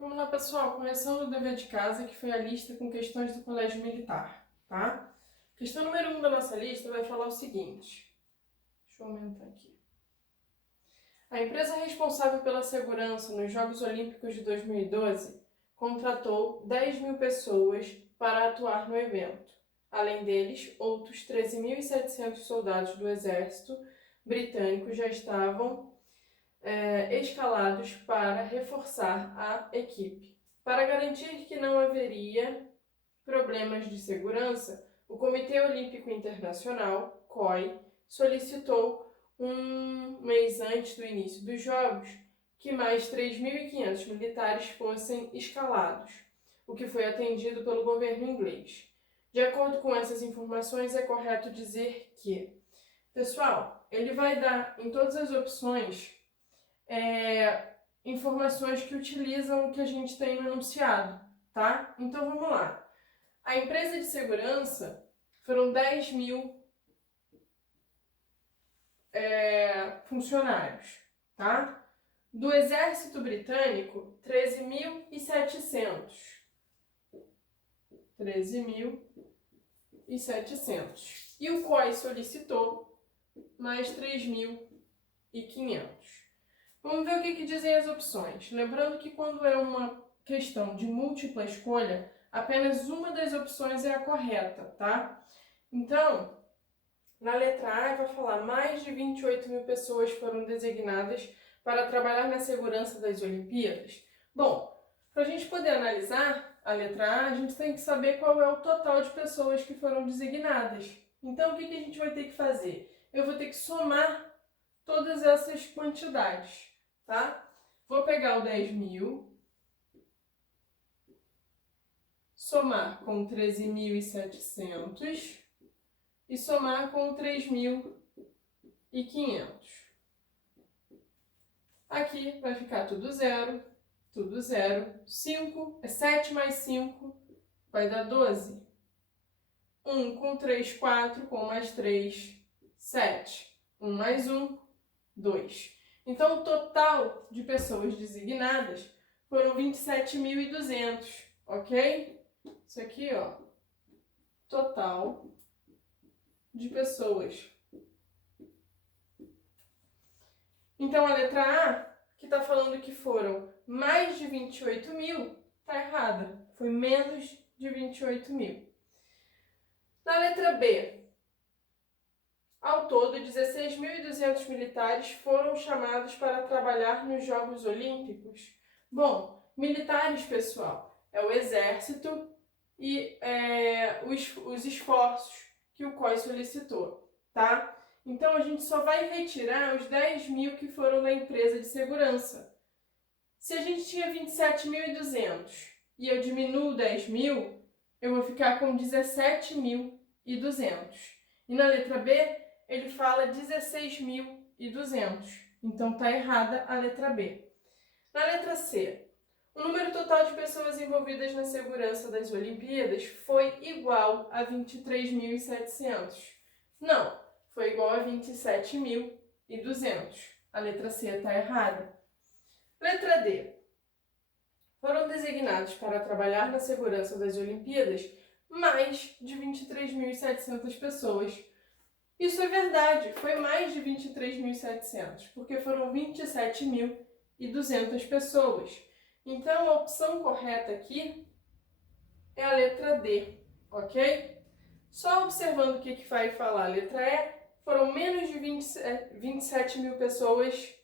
Vamos lá, pessoal, começando o dever de casa, que foi a lista com questões do colégio militar, tá? Questão número 1 da nossa lista vai falar o seguinte. Deixa eu aumentar aqui. A empresa responsável pela segurança nos Jogos Olímpicos de 2012 contratou 10 mil pessoas para atuar no evento. Além deles, outros 13.700 soldados do exército britânico já estavam escalados para reforçar a equipe. Para garantir que não haveria problemas de segurança, o Comitê Olímpico Internacional, COI, solicitou um mês antes do início dos Jogos que mais 3.500 militares fossem escalados, o que foi atendido pelo governo inglês. De acordo com essas informações, é correto dizer que, pessoal, ele vai dar em todas as opções informações que utilizam o que a gente tem no enunciado, tá? Então vamos lá. A empresa de segurança foram 10 mil funcionários, tá? Do exército britânico, 13.700. 13.700. E o COI solicitou mais 3.500. Vamos ver o que dizem as opções. Lembrando que quando é uma questão de múltipla escolha, apenas uma das opções é a correta, tá? Então, na letra A vai falar mais de 28 mil pessoas foram designadas para trabalhar na segurança das Olimpíadas. Bom, para a gente poder analisar a letra A, a gente tem que saber qual é o total de pessoas que foram designadas. Então, o que a gente vai ter que fazer? Eu vou ter que somar todas essas quantidades, tá? Vou pegar o 10 mil, somar com 13.700 e somar com 3.500. Aqui vai ficar tudo zero, tudo zero. 7 mais 5 vai dar 12. 1 com 3, 4, com mais 3, 7. 1 mais 1, 2. Então, o total de pessoas designadas foram 27.200, ok? Isso aqui, ó, total de pessoas. Então, a letra A, que está falando que foram mais de 28 mil, está errada. Foi menos de 28 mil. Na letra B, ao todo, 16.200 militares foram chamados para trabalhar nos Jogos Olímpicos. Bom, militares, pessoal, é o exército e os esforços que o COI solicitou, tá? Então, a gente só vai retirar os 10 mil que foram da empresa de segurança. Se a gente tinha 27.200 e eu diminuo 10 mil, eu vou ficar com 17.200. E na letra B, ele fala 16.200. Então, está errada a letra B. Na letra C, o número total de pessoas envolvidas na segurança das Olimpíadas foi igual a 23.700. Não, foi igual a 27.200. A letra C está errada. Letra D. Foram designados para trabalhar na segurança das Olimpíadas mais de 23.700 pessoas. Isso é verdade, foi mais de 23.700, porque foram 27.200 pessoas. Então, a opção correta aqui é a letra D, ok? Só observando o que vai falar a letra E, foram menos de 27 mil pessoas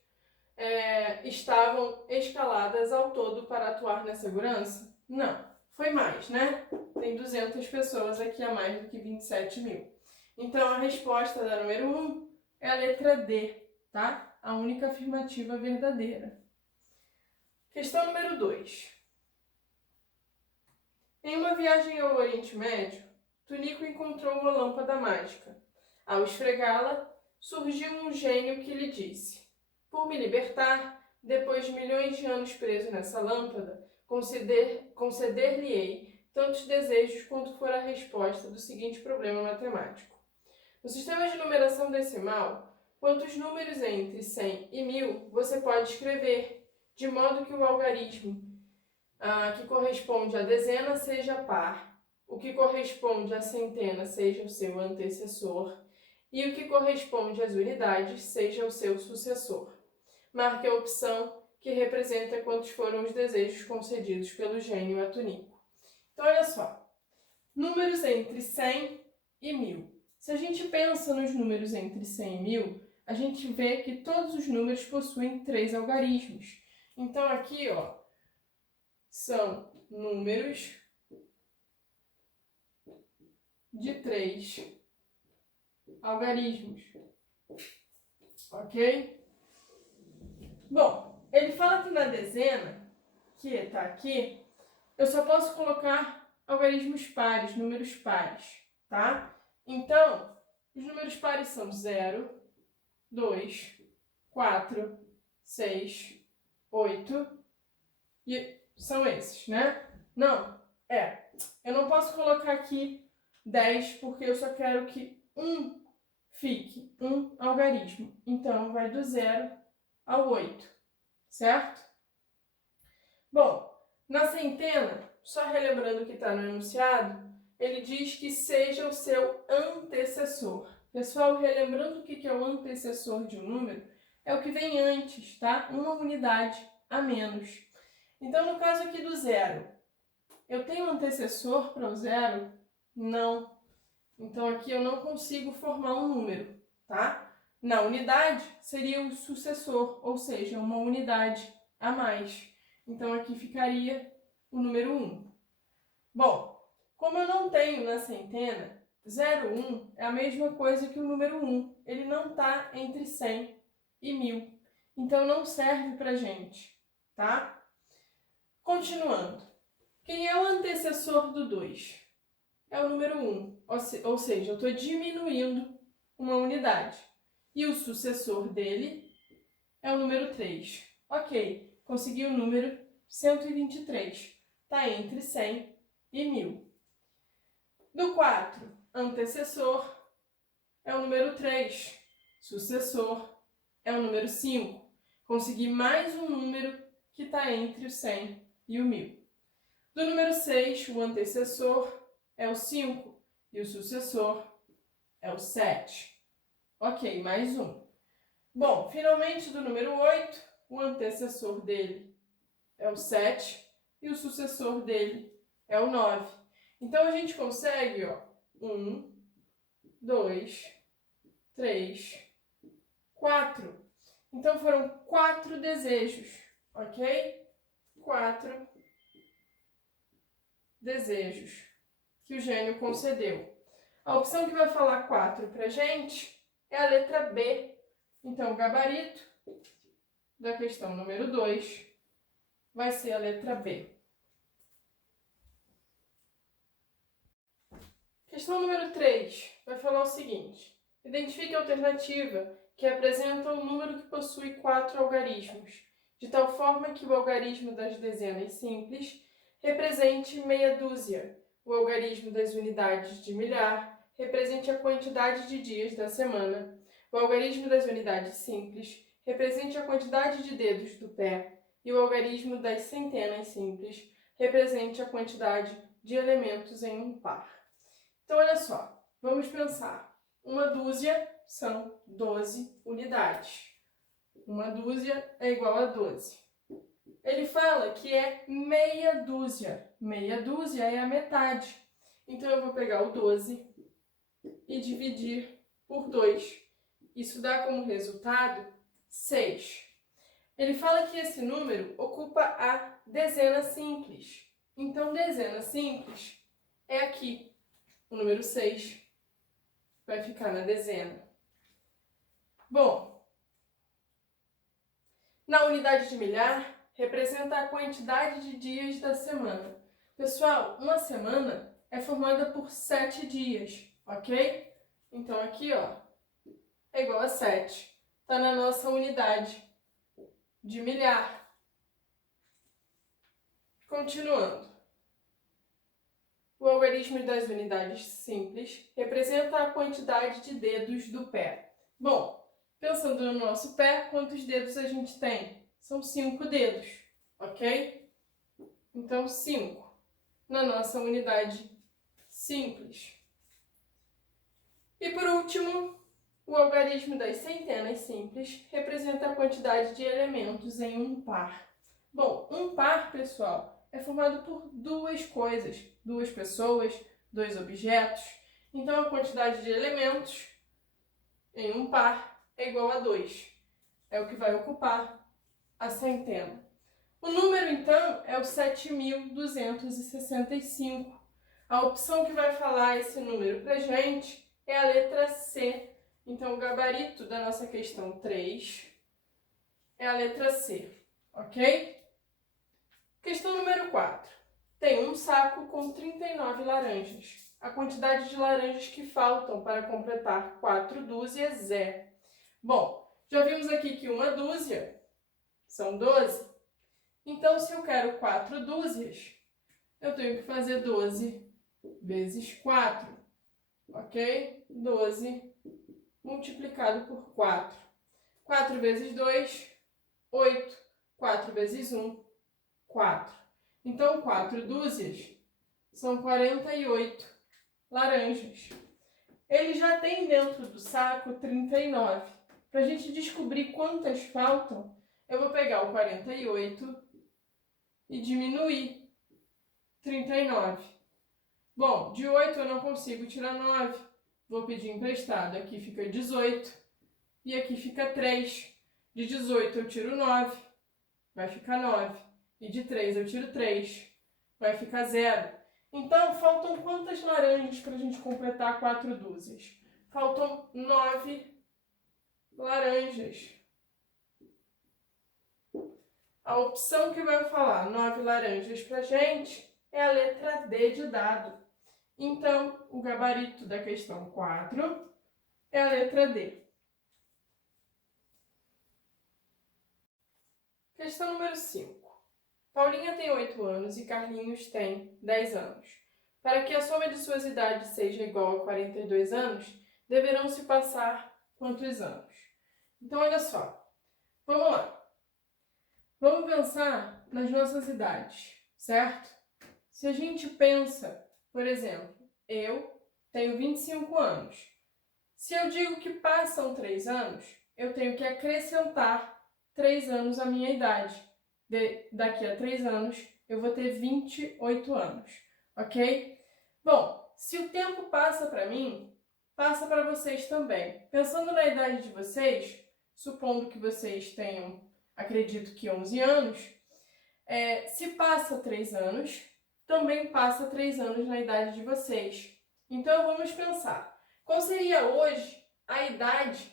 estavam escaladas ao todo para atuar na segurança? Não, foi mais, né? Tem 200 pessoas aqui a mais do que 27 mil. Então, a resposta da número 1 é a letra D, tá? A única afirmativa verdadeira. Questão número 2. Em uma viagem ao Oriente Médio, Tunico encontrou uma lâmpada mágica. Ao esfregá-la, surgiu um gênio que lhe disse: por me libertar, depois de milhões de anos preso nessa lâmpada, conceder-lhe-ei tantos desejos quanto for a resposta do seguinte problema matemático. No sistema de numeração decimal, quantos números entre 100 e 1000 você pode escrever, de modo que o algarismo que corresponde à dezena seja par, o que corresponde à centena seja o seu antecessor e o que corresponde às unidades seja o seu sucessor. Marque a opção que representa quantos foram os desejos concedidos pelo gênio a Tunico. Então, olha só, números entre 100 e 1000. Se a gente pensa nos números entre 100 e 1000, a gente vê que todos os números possuem 3 algarismos. Então, aqui, ó, são números de 3 algarismos. Ok? Bom, ele fala que na dezena, que está aqui, eu só posso colocar algarismos pares, números pares, tá? Então, os números pares são 0, 2, 4, 6, 8 e são esses, né? Não, eu não posso colocar aqui 10 porque eu só quero que um fique, um algarismo. Então, vai do 0 ao 8, certo? Bom, na centena, só relembrando o que está no enunciado, ele diz que seja o seu antecessor. Pessoal, relembrando o que é o antecessor de um número, é o que vem antes, tá? Uma unidade a menos. Então, no caso aqui do 0, eu tenho antecessor para o 0? Não. Então, aqui eu não consigo formar um número, tá? Na unidade, seria o sucessor, ou seja, uma unidade a mais. Então, aqui ficaria o número 1. Bom, como eu não tenho na centena, 0, 1 é a mesma coisa que o número 1. Ele não está entre 100 e 1000. Então, não serve para gente, tá? Continuando. Quem é o antecessor do 2? É o número 1. Ou seja, eu estou diminuindo uma unidade. E o sucessor dele é o número 3. Ok, consegui o número 123. Está entre 100 e 1000. Do 4, antecessor é o número 3. Sucessor é o número 5. Consegui mais um número que está entre o 100 e o 1000. Do número 6, o antecessor é o 5 e o sucessor é o 7. Ok, mais um. Bom, finalmente do número 8, o antecessor dele é o 7 e o sucessor dele é o 9. Então, a gente consegue, ó, 1, 2, 3, 4. Então, foram 4 desejos, ok? 4 desejos que o gênio concedeu. A opção que vai falar 4 pra gente é a letra B. Então, o gabarito da questão número 2 vai ser a letra B. Questão número 3 vai falar o seguinte: identifique a alternativa que apresenta um número que possui 4 algarismos, de tal forma que o algarismo das dezenas simples represente meia dúzia, o algarismo das unidades de milhar represente a quantidade de dias da semana, o algarismo das unidades simples represente a quantidade de dedos do pé e o algarismo das centenas simples represente a quantidade de elementos em um par. Então, olha só, vamos pensar. Uma dúzia são 12 unidades. Uma dúzia é igual a 12. Ele fala que é meia dúzia. Meia dúzia é a metade. Então, eu vou pegar o 12 e dividir por 2. Isso dá como resultado 6. Ele fala que esse número ocupa a dezena simples. Então, dezena simples é aqui. O número 6 vai ficar na dezena. Bom, na unidade de milhar, representa a quantidade de dias da semana. Pessoal, uma semana é formada por 7 dias, ok? Então, aqui, ó, é igual a 7. Está na nossa unidade de milhar. Continuando. O algarismo das unidades simples representa a quantidade de dedos do pé. Bom, pensando no nosso pé, quantos dedos a gente tem? São 5 dedos, ok? Então, 5 na nossa unidade simples. E por último, o algarismo das centenas simples representa a quantidade de elementos em um par. Bom, um par, pessoal, é formado por duas coisas, duas pessoas, dois objetos. Então, a quantidade de elementos em um par é igual a 2. É o que vai ocupar a centena. O número, então, é o 7.265. A opção que vai falar esse número para a gente é a letra C. Então, o gabarito da nossa questão 3 é a letra C, ok? Questão número 4. Tem um saco com 39 laranjas. A quantidade de laranjas que faltam para completar 4 dúzias é... Bom, já vimos aqui que uma dúzia são 12. Então, se eu quero 4 dúzias, eu tenho que fazer 12 vezes 4, ok? 12 multiplicado por 4. 4 vezes 2, 8. 4 vezes 1, 4. Então, 4 dúzias são 48 laranjas. Ele já tem dentro do saco 39. Para a gente descobrir quantas faltam, eu vou pegar o 48 e diminuir 39. Bom, de 8 eu não consigo tirar 9. Vou pedir emprestado. Aqui fica 18 e aqui fica 3. De 18 eu tiro 9, vai ficar 9. E de 3 eu tiro 3, vai ficar 0. Então, faltam quantas laranjas para a gente completar 4 dúzias? Faltam 9 laranjas. A opção que vai falar 9 laranjas para a gente é a letra D de dado. Então, o gabarito da questão 4 é a letra D. Questão número 5. Paulinha tem 8 anos e Carlinhos tem 10 anos. Para que a soma de suas idades seja igual a 42 anos, deverão se passar quantos anos? Então, olha só. Vamos lá. Vamos pensar nas nossas idades, certo? Se a gente pensa, por exemplo, eu tenho 25 anos. Se eu digo que passam 3 anos, eu tenho que acrescentar 3 anos à minha idade. Daqui a 3 anos, eu vou ter 28 anos, ok? Bom, se o tempo passa para mim, passa para vocês também. Pensando na idade de vocês, supondo que vocês tenham, acredito que 11 anos, se passa 3 anos, também passa 3 anos na idade de vocês. Então, vamos pensar. Qual seria hoje a idade,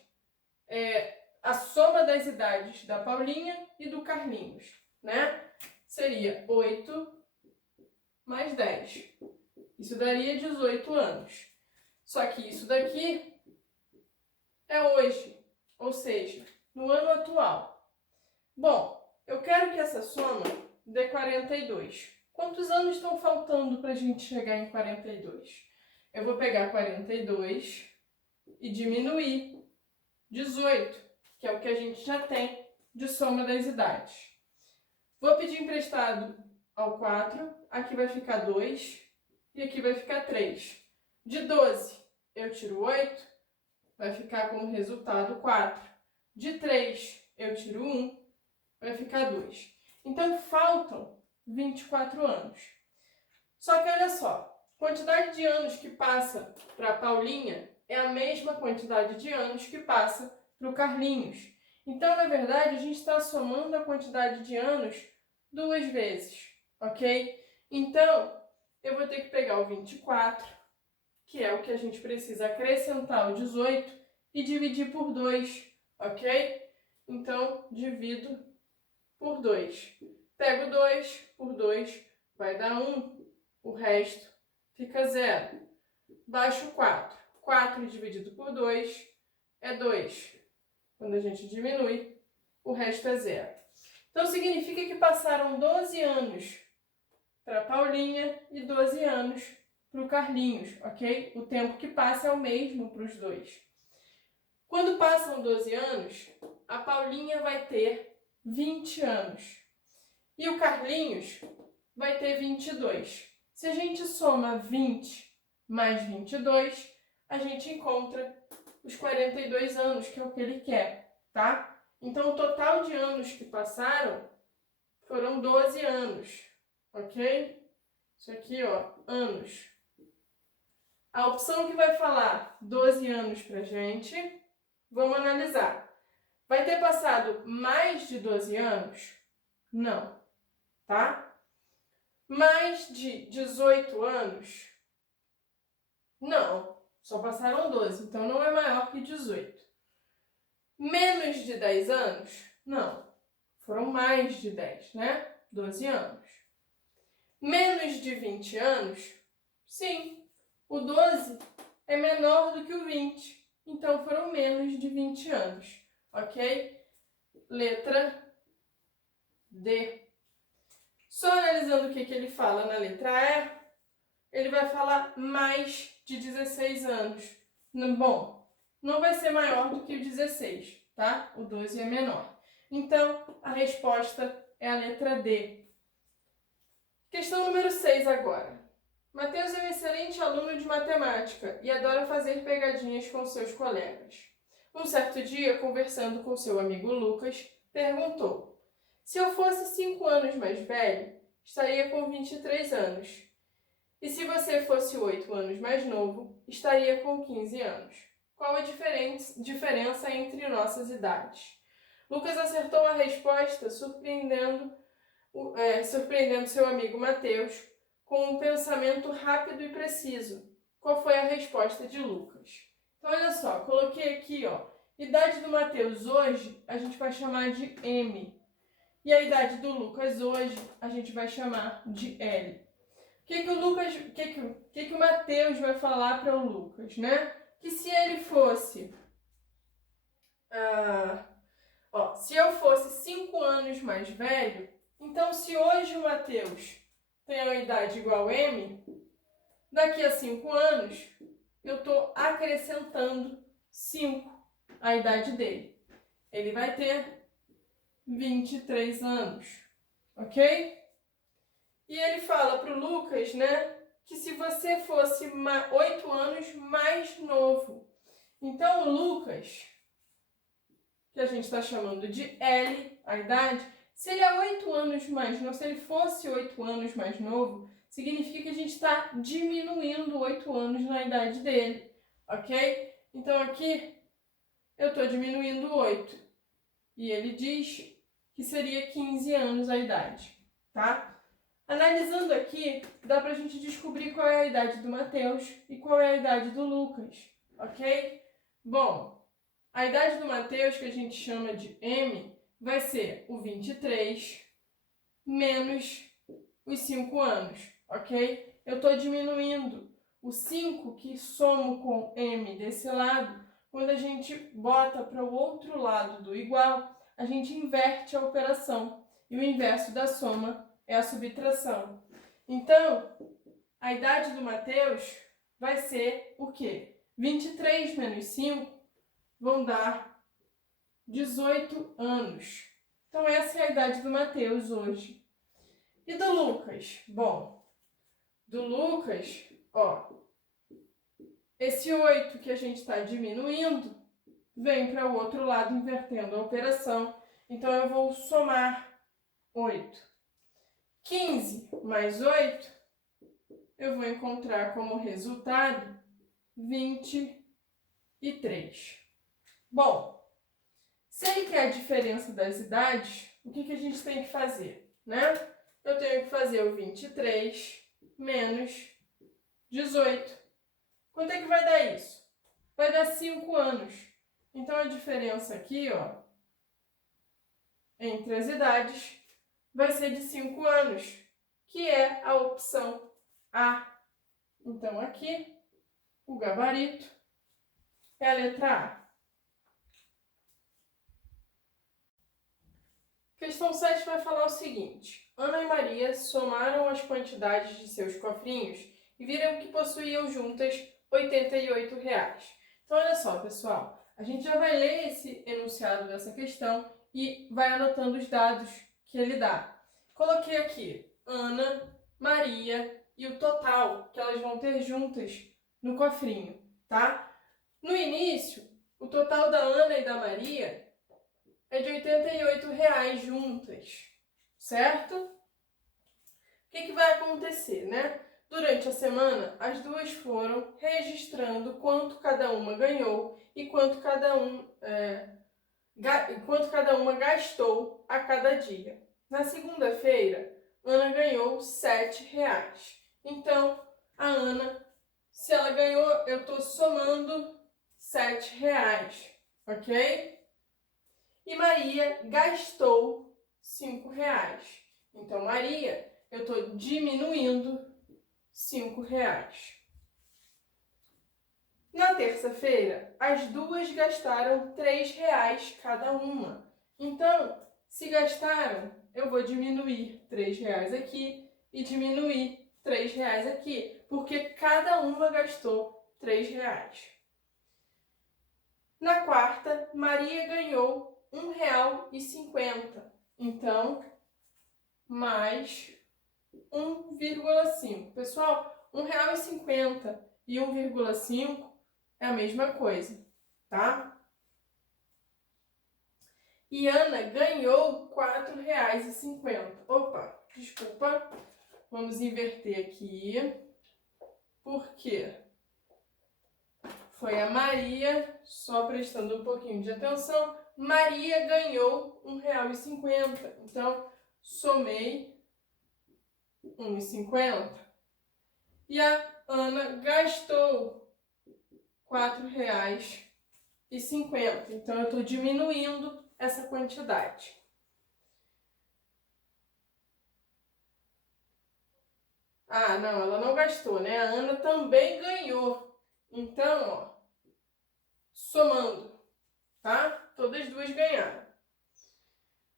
a soma das idades da Paulinha e do Carlinhos, né? Seria 8 mais 10. Isso daria 18 anos. Só que isso daqui é hoje, ou seja, no ano atual. Bom, eu quero que essa soma dê 42. Quantos anos estão faltando para a gente chegar em 42? Eu vou pegar 42 e diminuir 18, que é o que a gente já tem de soma das idades. Vou pedir emprestado ao 4, aqui vai ficar 2 e aqui vai ficar 3. De 12 eu tiro 8, vai ficar como resultado 4. De 3 eu tiro 1, vai ficar 2. Então faltam 24 anos. Só que olha só, quantidade de anos que passa para a Paulinha é a mesma quantidade de anos que passa para o Carlinhos. Então, na verdade, a gente está somando a quantidade de anos 2 vezes, ok? Então, eu vou ter que pegar o 24, que é o que a gente precisa acrescentar o 18, e dividir por 2, ok? Então, divido por 2. Pego 2 por 2, vai dar 1, o resto fica 0. Baixo 4. 4 dividido por 2 é 2. Quando a gente diminui, o resto é 0. Então, significa que passaram 12 anos para a Paulinha e 12 anos para o Carlinhos, ok? O tempo que passa é o mesmo para os dois. Quando passam 12 anos, a Paulinha vai ter 20 anos. E o Carlinhos vai ter 22. Se a gente soma 20 mais 22, a gente encontra os 42 anos, que é o que ele quer, tá? Então, o total de anos que passaram foram 12 anos, ok? Isso aqui, ó, anos. A opção que vai falar 12 anos pra gente, vamos analisar. Vai ter passado mais de 12 anos? Não, tá? Mais de 18 anos? Não, só passaram 12, então não é maior que 18. Menos de 10 anos? Não, foram mais de 10, né? 12 anos. Menos de 20 anos? Sim, o 12 é menor do que o 20, então foram menos de 20 anos, ok? Letra D. Só analisando o que ele fala na letra E, ele vai falar mais de 16 anos. Bom, não vai ser maior do que o 16, tá? O 12 é menor. Então, a resposta é a letra D. Questão número 6 agora. Mateus é um excelente aluno de matemática e adora fazer pegadinhas com seus colegas. Um certo dia, conversando com seu amigo Lucas, perguntou: se eu fosse 5 anos mais velho, estaria com 23 anos. E se você fosse 8 anos mais novo, estaria com 15 anos. Qual a diferença entre nossas idades? Lucas acertou a resposta, surpreendendo seu amigo Mateus com um pensamento rápido e preciso. Qual foi a resposta de Lucas? Então, olha só, coloquei aqui, ó, idade do Mateus hoje, a gente vai chamar de M. E a idade do Lucas hoje, a gente vai chamar de L. O que o Mateus vai falar para o Lucas, né? Que se ele fosse... se eu fosse 5 anos mais velho, então se hoje o Mateus tem a idade igual a M, daqui a 5 anos, eu estou acrescentando 5 à idade dele. Ele vai ter 23 anos, ok? E ele fala para o Lucas, né, que se você fosse 8 anos mais novo. Então, o Lucas, que a gente está chamando de L, a idade, se ele é 8 anos mais novo, se ele fosse 8 anos mais novo, significa que a gente está diminuindo 8 anos na idade dele, ok? Então, aqui, eu estou diminuindo 8. E ele diz que seria 15 anos a idade, tá? Analisando aqui, dá pra gente descobrir qual é a idade do Mateus e qual é a idade do Lucas, ok? Bom, a idade do Mateus, que a gente chama de M, vai ser o 23 menos os 5 anos, ok? Eu estou diminuindo o 5 que somo com M desse lado. Quando a gente bota para o outro lado do igual, a gente inverte a operação. E o inverso da soma é a subtração. Então, a idade do Mateus vai ser o quê? 23 menos 5 vão dar 18 anos. Então, essa é a idade do Mateus hoje. E do Lucas? Bom, do Lucas, ó, esse 8 que a gente está diminuindo vem para o outro lado invertendo a operação. Então, eu vou somar 8. 15 mais 8, eu vou encontrar como resultado 23. Bom, se ele quer a diferença das idades, o que a gente tem que fazer, né? Eu tenho que fazer o 23 menos 18. Quanto é que vai dar isso? Vai dar 5 anos. Então, a diferença aqui, ó, entre as idades, vai ser de 5 anos, que é a opção A. Então, aqui, o gabarito é a letra A. Questão 7 vai falar o seguinte. Ana e Maria somaram as quantidades de seus cofrinhos e viram que possuíam juntas R$ 88. Então, olha só, pessoal. A gente já vai ler esse enunciado dessa questão e vai anotando os dados que ele dá. Coloquei aqui Ana, Maria e o total que elas vão ter juntas no cofrinho, tá? No início, o total da Ana e da Maria é de R$ 88 juntas, certo? O que vai acontecer, né? Durante a semana, as duas foram registrando quanto cada uma ganhou e quanto cada uma gastou a cada dia. Na segunda-feira, Ana ganhou R$ 7. Então, a Ana, se ela ganhou, eu estou somando R$ 7, ok? E Maria gastou R$ 5. Então, Maria, eu estou diminuindo R$ 5. Na terça-feira, as duas gastaram R$ 3 cada uma. Então, se gastaram, eu vou diminuir R$ 3 aqui e diminuir R$ 3 aqui, porque cada uma gastou R$ 3. Na quarta, Maria ganhou R$ 1,50. Então, mais 1,5. Pessoal, R$ 1,50 e 1,5 é a mesma coisa, tá? E Ana ganhou R$ 4,50. Opa, desculpa. Vamos inverter aqui. Por quê? Foi a Maria, só prestando um pouquinho de atenção. Maria ganhou R$ 1,50. Então, somei 1,50. E a Ana gastou R$ 4,50. Então, eu estou diminuindo essa quantidade. Ah, não, ela não gastou, né? A Ana também ganhou. Então, ó, somando, tá? Todas duas ganharam.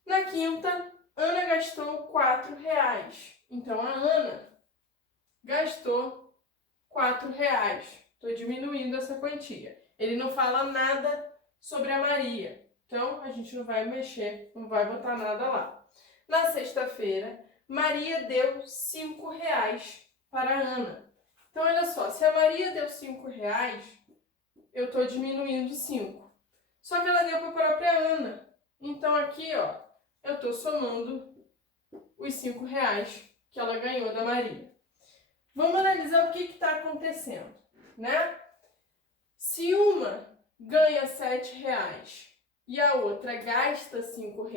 Na quinta, Ana gastou R$ 4. Então, a Ana gastou R$ 4. Estou diminuindo essa quantia. Ele não fala nada sobre a Maria. Então, a gente não vai mexer, não vai botar nada lá. Na sexta-feira, Maria deu R$ 5 para a Ana. Então, olha só, se a Maria deu R$ 5, eu estou diminuindo 5. Só que ela deu para a própria Ana. Então, aqui, ó, eu estou somando os R$ 5 que ela ganhou da Maria. Vamos analisar o que está acontecendo, né? Se uma ganha R$ 7 e a outra gasta R$ 5,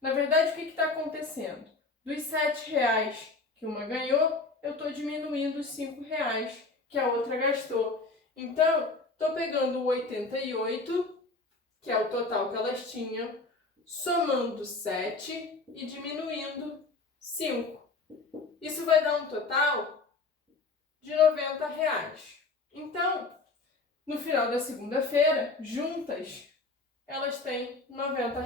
na verdade, o que está acontecendo? Dos R$ 7 que uma ganhou, eu estou diminuindo os R$ 5 que a outra gastou. Então, estou pegando o 88, que é o total que elas tinham, somando 7 e diminuindo 5. Isso vai dar um total de R$ 90. Então, no final da segunda-feira, juntas, elas têm R$ 90.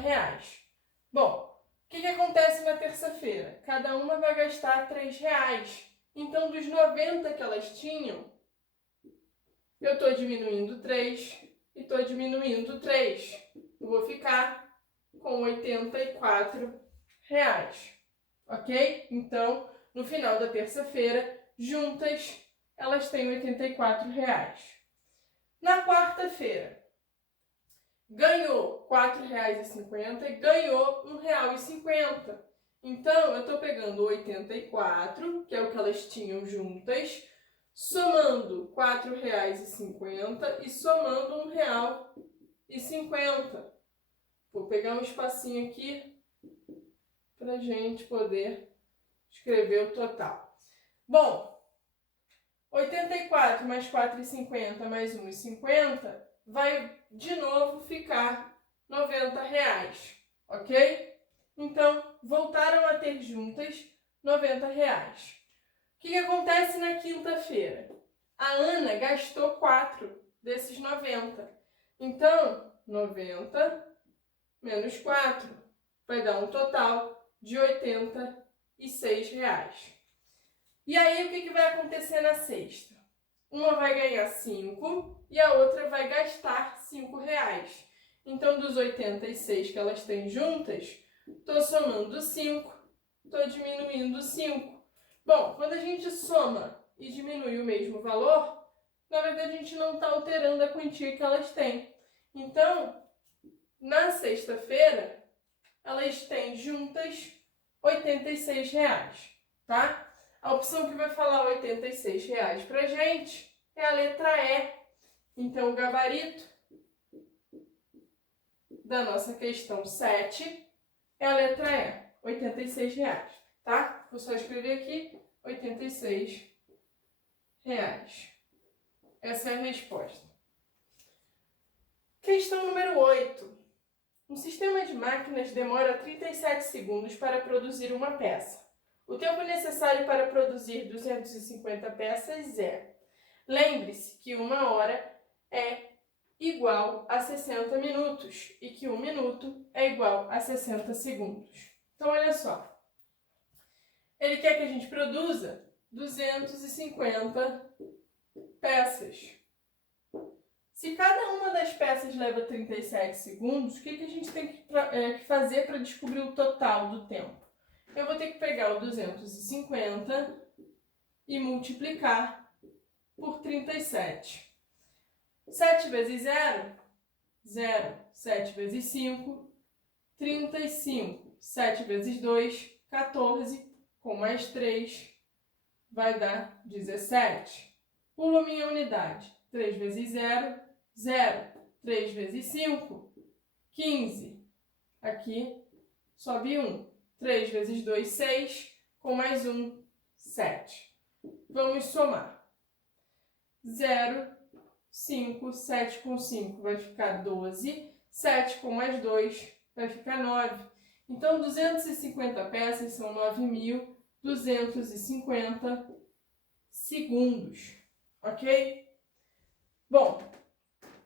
Bom, o que acontece na terça-feira? Cada uma vai gastar R$ 3. Então, dos 90 que elas tinham, eu estou diminuindo 3 e estou diminuindo 3. Eu vou ficar com R$ 84. Ok? Então, no final da terça-feira, juntas, elas têm R$ 84. Na quarta-feira, ganhou R$ 4,50 e ganhou R$ 1,50. Então, eu estou pegando o 84, que é o que elas tinham juntas, somando R$ 4,50 e somando R$ 1,50. Vou pegar um espacinho aqui para a gente poder escrever o total. Bom, 84 mais 4,50 mais 1,50 vai de novo ficar R$ 90, ok? Então, voltaram a ter juntas R$ 90. O que acontece na quinta-feira? A Ana gastou 4 desses 90. Então, 90 menos 4 vai dar um total de R$ 86. E aí, o que vai acontecer na sexta? Uma vai ganhar 5 e a outra vai gastar R$ 5. Então, dos 86 que elas têm juntas, estou somando 5 estou diminuindo 5. Bom, quando a gente soma e diminui o mesmo valor, na verdade a gente não está alterando a quantia que elas têm. Então, na sexta-feira, elas têm juntas R$86, tá? A opção que vai falar R$86 pra gente é a letra E. Então, o gabarito da nossa questão 7 é a letra E, R$86, tá? Vou só escrever aqui, R$86. Essa é a resposta. Questão número 8. Um sistema de máquinas demora 37 segundos para produzir uma peça. O tempo necessário para produzir 250 peças é... Lembre-se que 1 hora é igual a 60 minutos e que 1 minuto é igual a 60 segundos. Então, olha só. Ele quer que a gente produza 250 peças. Se cada uma das peças leva 37 segundos, o que a gente tem que fazer para descobrir o total do tempo? Eu vou ter que pegar o 250 e multiplicar por 37. 7 vezes 0, 0. 7 vezes 5, 35. 7 vezes 2, 14. Com mais 3, vai dar 17. Pulo a minha unidade. 3 vezes 0, 0. 3 vezes 5, 15. Aqui sobe 1. 3 vezes 2, 6. Com mais 1, 7. Vamos somar. 0, 5, 7 com 5 vai ficar 12. 7 com mais 2 vai ficar 9. Então, 250 peças são 9.250 segundos. Ok? Bom,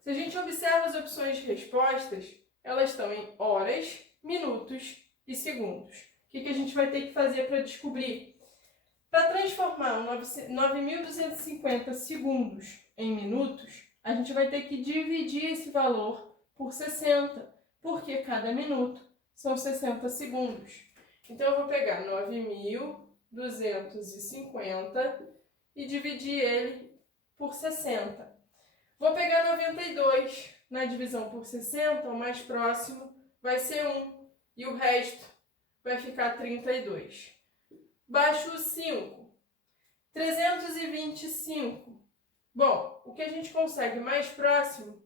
se a gente observa as opções de respostas, elas estão em horas, minutos e segundos. O que a gente vai ter que fazer para descobrir? Para transformar 9.250 segundos em minutos, a gente vai ter que dividir esse valor por 60, porque cada minuto são 60 segundos. Então, eu vou pegar 9.250 e dividir ele por 60. Vou pegar 92 na divisão por 60, o mais próximo vai ser 1 e o resto vai ficar 32. Baixo o 5, 325. Bom, o que a gente consegue mais próximo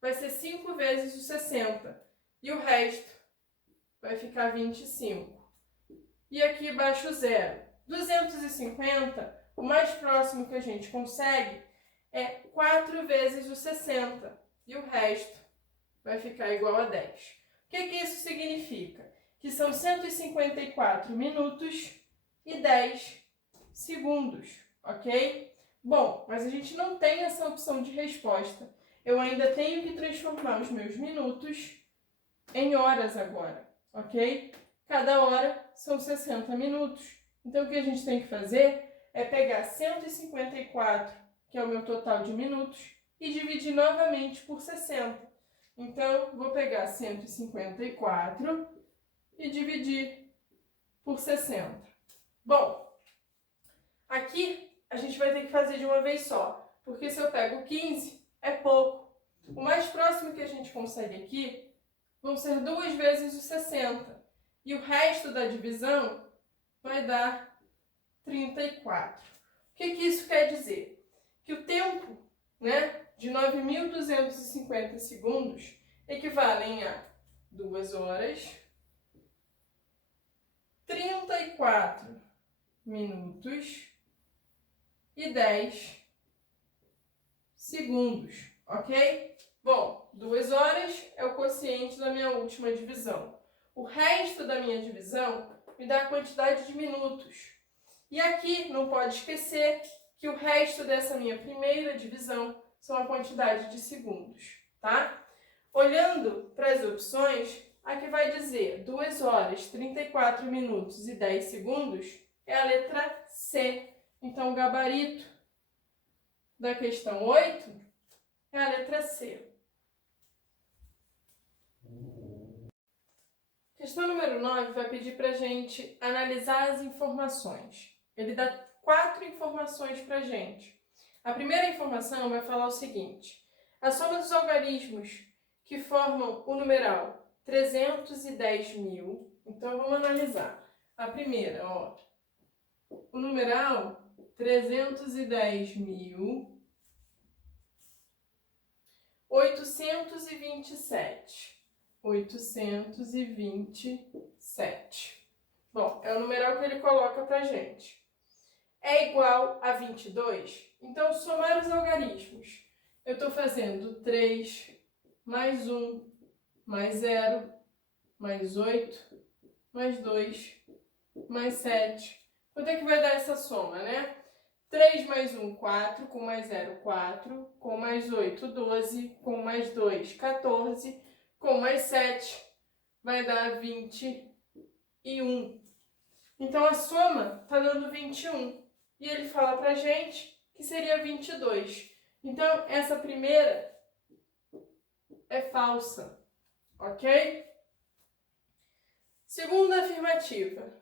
vai ser 5 vezes o 60 e o resto vai ficar 25. E aqui baixo 0. 250, o mais próximo que a gente consegue é 4 vezes o 60 e o resto vai ficar igual a 10. O que isso significa? Que são 154 minutos e 10 segundos, ok? Bom, mas a gente não tem essa opção de resposta. Eu ainda tenho que transformar os meus minutos em horas agora, ok? Cada hora são 60 minutos. Então, o que a gente tem que fazer é pegar 154, que é o meu total de minutos, e dividir novamente por 60. Então, vou pegar 154 e dividir por 60. Bom, aqui a gente vai ter que fazer de uma vez só, porque se eu pego 15, é pouco. O mais próximo que a gente consegue aqui vão ser 2 vezes o 60. E o resto da divisão vai dar 34. O que isso quer dizer? Que o tempo, de 9.250 segundos equivalem a 2 horas, 34 minutos e 10 segundos, ok? Bom, 2 horas é o quociente da minha última divisão. O resto da minha divisão me dá a quantidade de minutos. E aqui não pode esquecer que o resto dessa minha primeira divisão são a quantidade de segundos, tá? Olhando para as opções, aqui vai dizer 2 horas, 34 minutos e 10 segundos é a letra C. Então, o gabarito da questão 8 é a letra C. Questão número 9 vai pedir para a gente analisar as informações. Ele dá 4 informações para a gente. A primeira informação vai falar o seguinte: a soma dos algarismos que formam o numeral 310.000. Então, vamos analisar. A primeira, ó, o numeral 310.827. 827. Bom, é o numeral que ele coloca pra gente. É igual a 22? Então, somar os algarismos. Eu estou fazendo 3 mais 1 mais 0 mais 8 mais 2 mais 7. Quanto é que vai dar essa soma, né? 3 mais 1, 4, com mais 0, 4, com mais 8, 12, com mais 2, 14, com mais 7, vai dar 21. Então, a soma está dando 21. E ele fala pra gente que seria 22. Então, essa primeira é falsa, ok? Segunda afirmativa.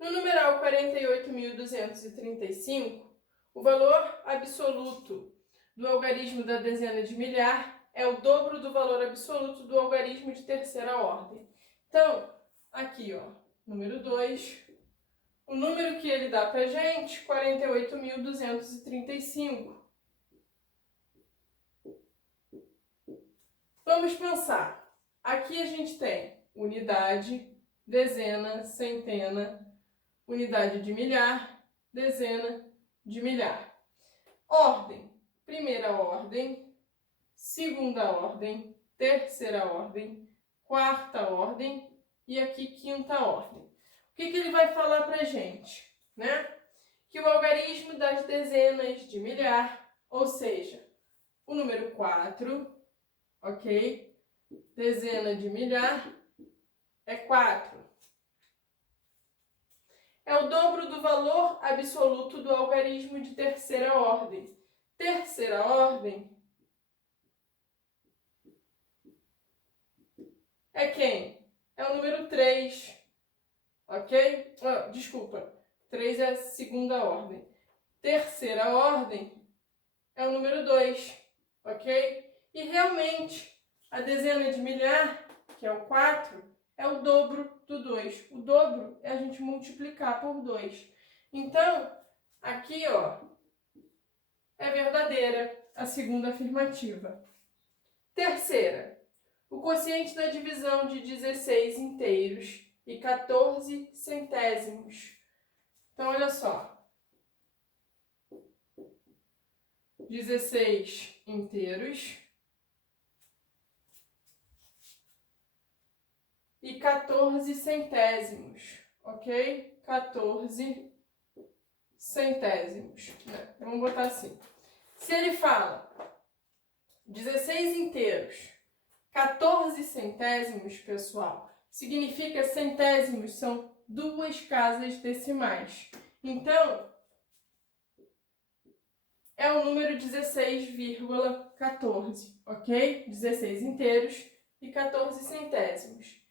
No numeral 48.235, o valor absoluto do algarismo da dezena de milhar é o dobro do valor absoluto do algarismo de terceira ordem. Então, aqui, ó, número 2, o número que ele dá pra gente, 48.235. Vamos pensar. Aqui a gente tem unidade, dezena, centena, unidade de milhar, dezena de milhar. Ordem. Primeira ordem, segunda ordem, terceira ordem, quarta ordem e aqui quinta ordem. O que ele vai falar pra gente, né? Que o algarismo das dezenas de milhar, ou seja, o número 4, ok? Dezena de milhar é 4. É o dobro do valor absoluto do algarismo de terceira ordem. Terceira ordem é quem? É o número 3, ok? Desculpa, 3 é a segunda ordem. Terceira ordem é o número 2, ok? E realmente, a dezena de milhar, que é o 4, é o dobro do 2. O dobro é a gente multiplicar por 2. Então, aqui, ó, é verdadeira a segunda afirmativa. Terceira, o quociente da divisão de 16 inteiros e 14 centésimos. Então, olha só. 16 inteiros e 14 centésimos, ok? 14 centésimos, né? Vamos botar assim. Se ele fala 16 inteiros, 14 centésimos, pessoal, significa centésimos são 2 casas decimais. Então, é o número 16,14, ok? 16 inteiros e 14 centésimos.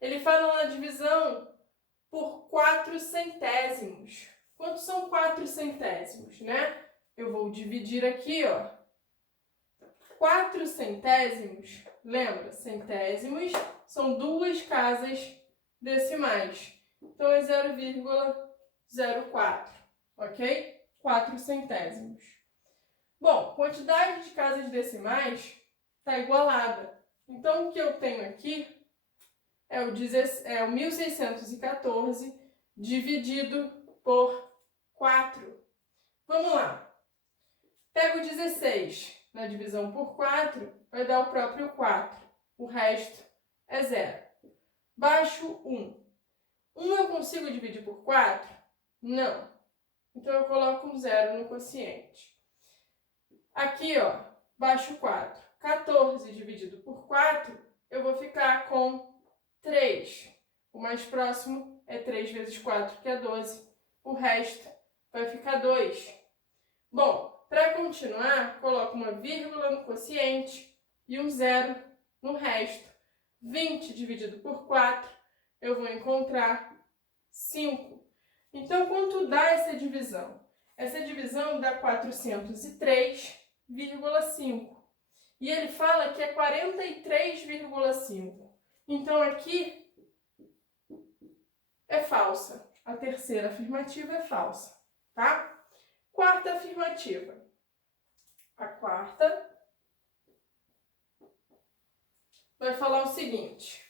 Ele fala na divisão por 4 centésimos. Quantos são 4 centésimos, né? Eu vou dividir aqui, ó. 4 centésimos, lembra? Centésimos são 2 casas decimais. Então, é 0,04, ok? 4 centésimos. Bom, quantidade de casas decimais está igualada. Então, o que eu tenho aqui é o 1.614 dividido por 4. Vamos lá. Pego o 16 na divisão por 4, vai dar o próprio 4. O resto é 0. Baixo 1. 1 eu consigo dividir por 4? Não. Então, eu coloco um 0 no quociente. Aqui, ó, baixo 4. 14 dividido por 4, eu vou ficar com 3. O mais próximo é 3 vezes 4, que é 12. O resto vai ficar 2. Bom, para continuar, coloco uma vírgula no quociente e um 0 no resto. 20 dividido por 4, eu vou encontrar 5. Então, quanto dá essa divisão? Essa divisão dá 403,5. E ele fala que é 43,5. Então, aqui é falsa. A terceira afirmativa é falsa, tá? Quarta afirmativa. A quarta vai falar o seguinte.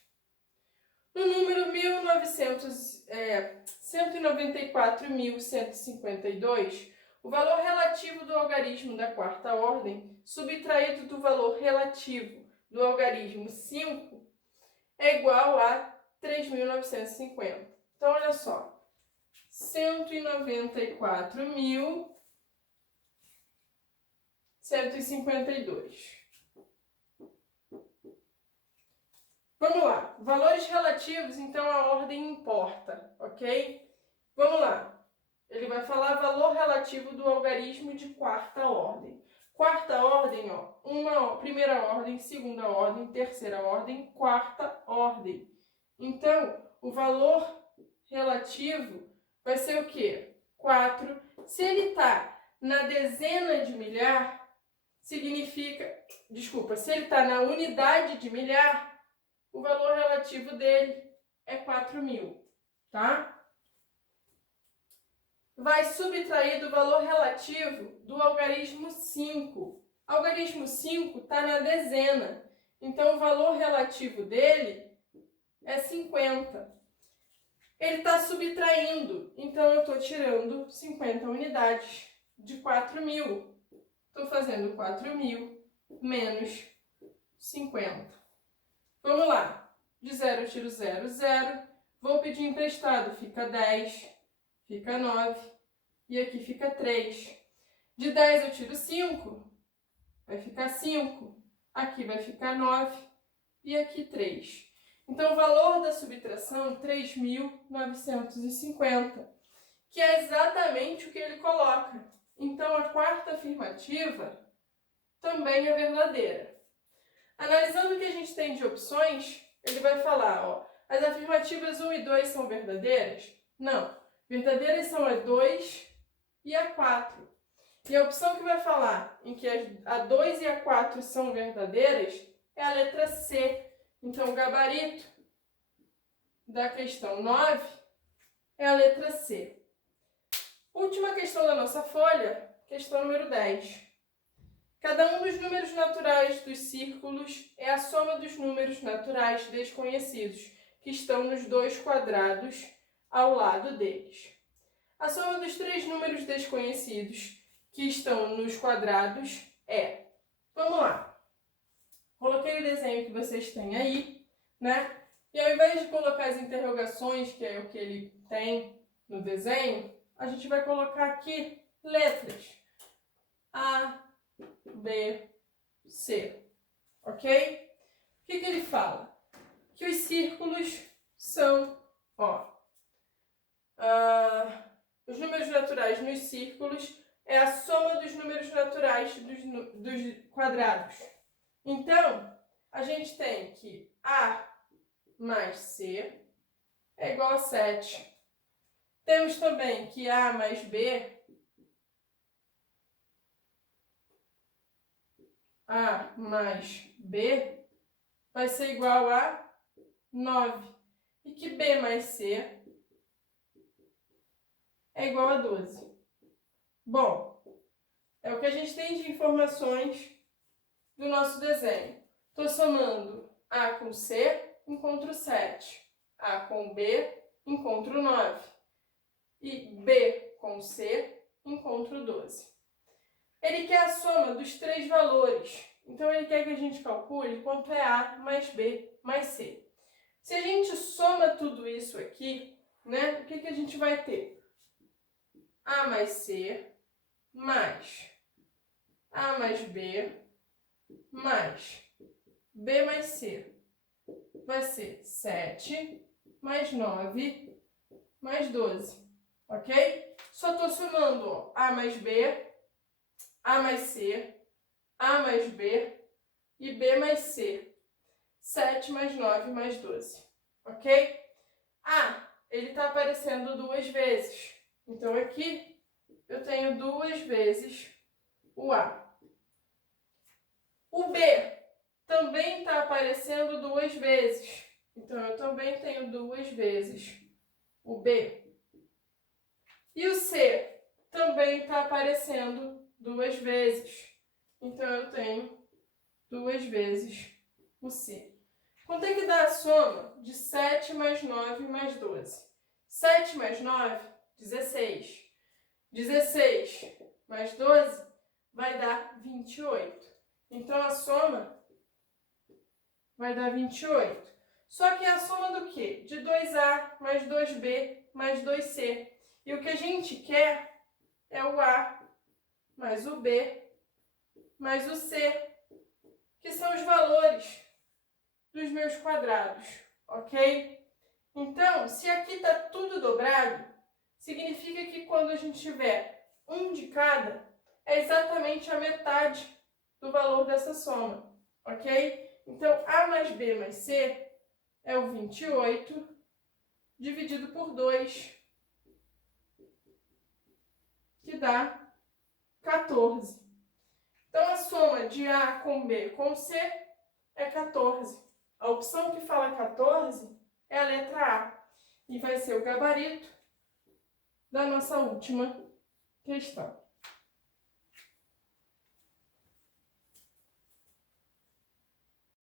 No número 194.152, o valor relativo do algarismo da quarta ordem, subtraído do valor relativo do algarismo 5, é igual a 3.950. Então, olha só. 194.152. Vamos lá. Valores relativos, então a ordem importa, ok? Vamos lá. Ele vai falar valor relativo do algarismo de quarta ordem. Quarta ordem, ó, primeira ordem, segunda ordem, terceira ordem, quarta ordem. Então, o valor relativo vai ser o quê? 4. Se ele está na dezena de milhar, significa... Desculpa, se ele está na unidade de milhar, o valor relativo dele é 4.000, tá? Vai subtrair do valor relativo do algarismo 5. Algarismo 5 está na dezena, então o valor relativo dele é 50. Ele está subtraindo, então eu estou tirando 50 unidades de 4.000. Estou fazendo 4.000 menos 50. Vamos lá. De 0 eu tiro 0, 0. Vou pedir emprestado, fica 10, fica 9. E aqui fica 3. De 10 eu tiro 5, vai ficar 5. Aqui vai ficar 9 e aqui 3. Então, o valor da subtração é 3.950, que é exatamente o que ele coloca. Então, a quarta afirmativa também é verdadeira. Analisando o que a gente tem de opções, ele vai falar, ó, as afirmativas 1 e 2 são verdadeiras? Não. Verdadeiras são a 2 e a 4. E a opção que vai falar em que a 2 e a 4 são verdadeiras é a letra C. Então, o gabarito da questão 9 é a letra C. Última questão da nossa folha, questão número 10. Cada um dos números naturais dos círculos é a soma dos números naturais desconhecidos, que estão nos dois quadrados ao lado deles. A soma dos três números desconhecidos que estão nos quadrados é... Vamos lá. Coloquei o desenho que vocês têm aí, né? E ao invés de colocar as interrogações, que é o que ele tem no desenho, a gente vai colocar aqui letras. A, B, C. Ok? O que ele fala? Que os círculos são, ó... os números naturais nos círculos é a soma dos números naturais dos quadrados. Então, a gente tem que A mais C é igual a 7. Temos também que A mais B, A mais B vai ser igual a 9. E que B mais C é igual a 12. Bom, é o que a gente tem de informações do nosso desenho. Estou somando A com C, encontro 7. A com B, encontro 9. E B com C, encontro 12. Ele quer a soma dos três valores. Então, ele quer que a gente calcule quanto é A mais B mais C. Se a gente soma tudo isso aqui, né, o que a gente vai ter? A mais C mais A mais B mais B mais C. Vai ser 7 mais 9 mais 12. Ok? Só estou somando, ó, A mais B, A mais C, A mais B e B mais C. 7 mais 9 mais 12, ok? Ele está aparecendo duas vezes. Então, aqui eu tenho duas vezes o A. O B também está aparecendo duas vezes. Então, eu também tenho duas vezes o B. E o C também está aparecendo duas vezes. Então, eu tenho duas vezes o C. Quanto é que dá a soma de 7 mais 9 mais 12? 7 mais 9, 16. 16 mais 12 vai dar 28. Então, a soma vai dar 28. Só que é a soma do quê? De 2A mais 2B mais 2C. E o que a gente quer é o A mais o B mais o C, que são os valores dos meus quadrados, ok? Então, se aqui está tudo dobrado, significa que quando a gente tiver um de cada, é exatamente a metade do valor dessa soma, ok? Então, A mais B mais C é o 28 dividido por 2, que dá 14. Então, a soma de A com B com C é 14. A opção que fala 14 é a letra A. E vai ser o gabarito da nossa última questão.